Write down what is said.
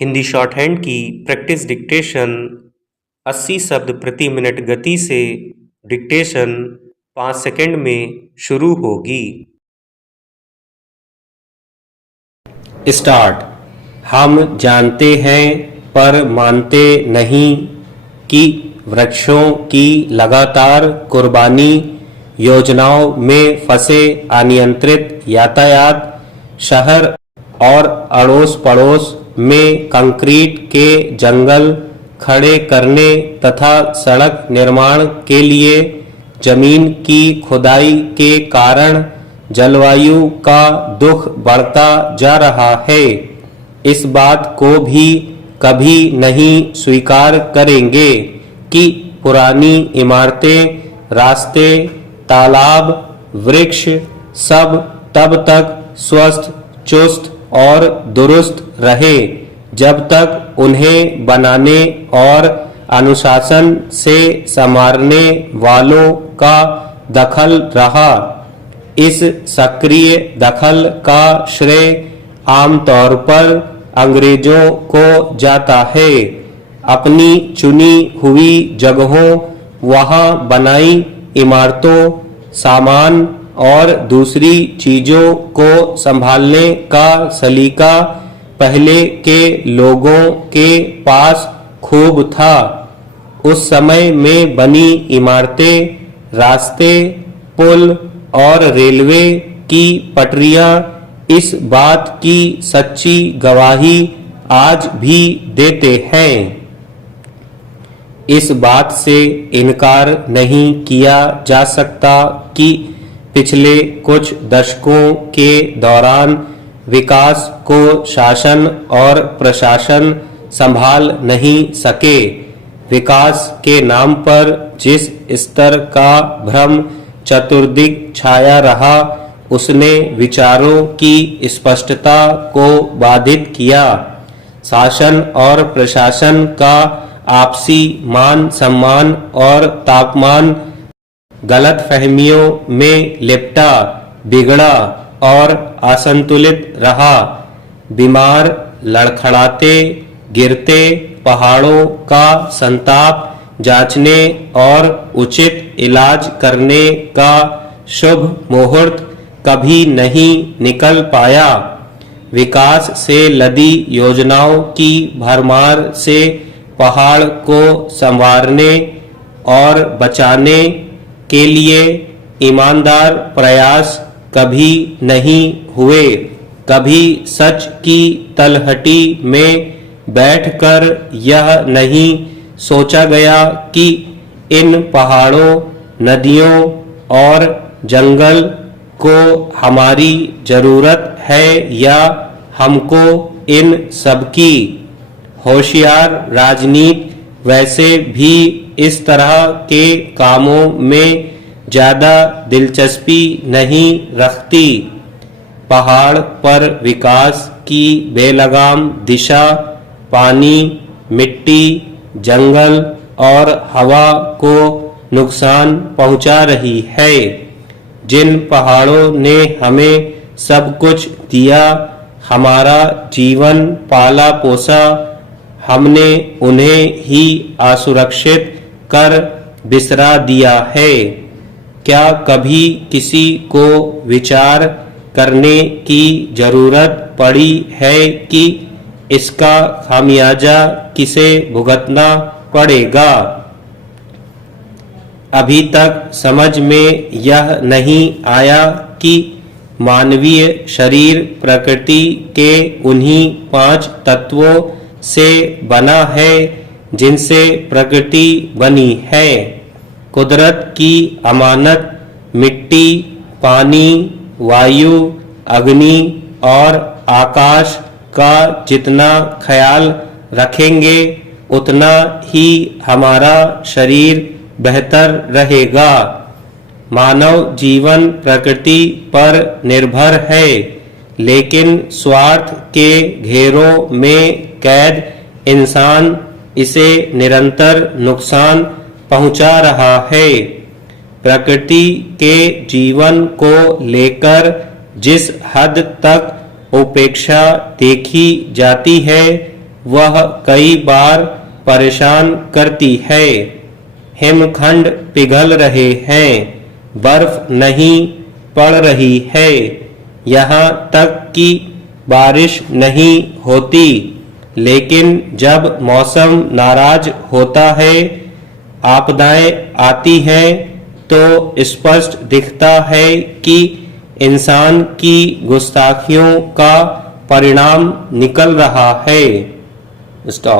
Hindi short hand की practice dictation 80 शब्द प्रति मिनट गति से डिक्टेशन 5 सेकंड में शुरू होगी। स्टार्ट। हम जानते हैं पर मानते नहीं कि वृक्षों की लगातार कुर्बानी, योजनाओं में फंसे अनियंत्रित यातायात, शहर और अड़ोस पड़ोस में कंक्रीट के जंगल खड़े करने तथा सड़क निर्माण के लिए जमीन की खुदाई के कारण जलवायु का दुख बढ़ता जा रहा है। इस बात को भी कभी नहीं स्वीकार करेंगे कि पुरानी इमारतें, रास्ते, तालाब, वृक्ष सब तब तक स्वस्थ, चुस्त और दुरुस्त रहे जब तक उन्हें बनाने और अनुशासन से संवारने वालों का दखल रहा। इस सक्रिय दखल का श्रेय आमतौर पर अंग्रेजों को जाता है। अपनी चुनी हुई जगहों, वहां बनाई इमारतों, सामान और दूसरी चीजों को संभालने का सलीका पहले के लोगों के पास खूब था। उस समय में बनी इमारतें, रास्ते, पुल और रेलवे की पटरियां इस बात की सच्ची गवाही आज भी देते हैं। इस बात से इनकार नहीं किया जा सकता कि पिछले कुछ दशकों के दौरान विकास को शासन और प्रशासन संभाल नहीं सके। विकास के नाम पर जिस स्तर का भ्रम चतुर्दिक छाया रहा, उसने विचारों की स्पष्टता को बाधित किया। शासन और प्रशासन का आपसी मान सम्मान और तापमान गलतफहमियों में लिपटा, बिगड़ा और असंतुलित रहा। बीमार, लड़खड़ाते, गिरते पहाड़ों का संताप जांचने और उचित इलाज करने का शुभ मुहूर्त कभी नहीं निकल पाया। विकास से लदी योजनाओं की भरमार से पहाड़ को संवारने और बचाने के लिए ईमानदार प्रयास कभी नहीं हुए। कभी सच की तलहटी में बैठकर यह नहीं सोचा गया कि इन पहाड़ों, नदियों और जंगल को हमारी जरूरत है या हमको इन सबकी। होशियार राजनीति वैसे भी इस तरह के कामों में ज्यादा दिलचस्पी नहीं रखती। पहाड़ पर विकास की बेलगाम दिशा पानी, मिट्टी, जंगल और हवा को नुकसान पहुंचा रही है। जिन पहाड़ों ने हमें सब कुछ दिया, हमारा जीवन पाला पोसा, हमने उन्हें ही असुरक्षित कर बिसरा दिया है। क्या कभी किसी को विचार करने की जरूरत पड़ी है कि इसका खामियाजा किसे भुगतना पड़ेगा? अभी तक समझ में यह नहीं आया कि मानवीय शरीर प्रकृति के उन्हीं 5 तत्वों से बना है जिनसे प्रकृति बनी है। कुदरत की अमानत मिट्टी, पानी, वायु, अग्नि और आकाश का जितना ख्याल रखेंगे, उतना ही हमारा शरीर बेहतर रहेगा। मानव जीवन प्रकृति पर निर्भर है, लेकिन स्वार्थ के घेरों में कैद इंसान इसे निरंतर नुकसान पहुंचा रहा है। प्रकृति के जीवन को लेकर जिस हद तक उपेक्षा देखी जाती है, वह कई बार परेशान करती है। हिमखंड पिघल रहे हैं, बर्फ नहीं पड़ रही है, यहाँ तक कि बारिश नहीं होती। लेकिन जब मौसम नाराज होता है, आपदाएं आती हैं, तो स्पष्ट दिखता है कि इंसान की गुस्ताखियों का परिणाम निकल रहा है। स्टॉप।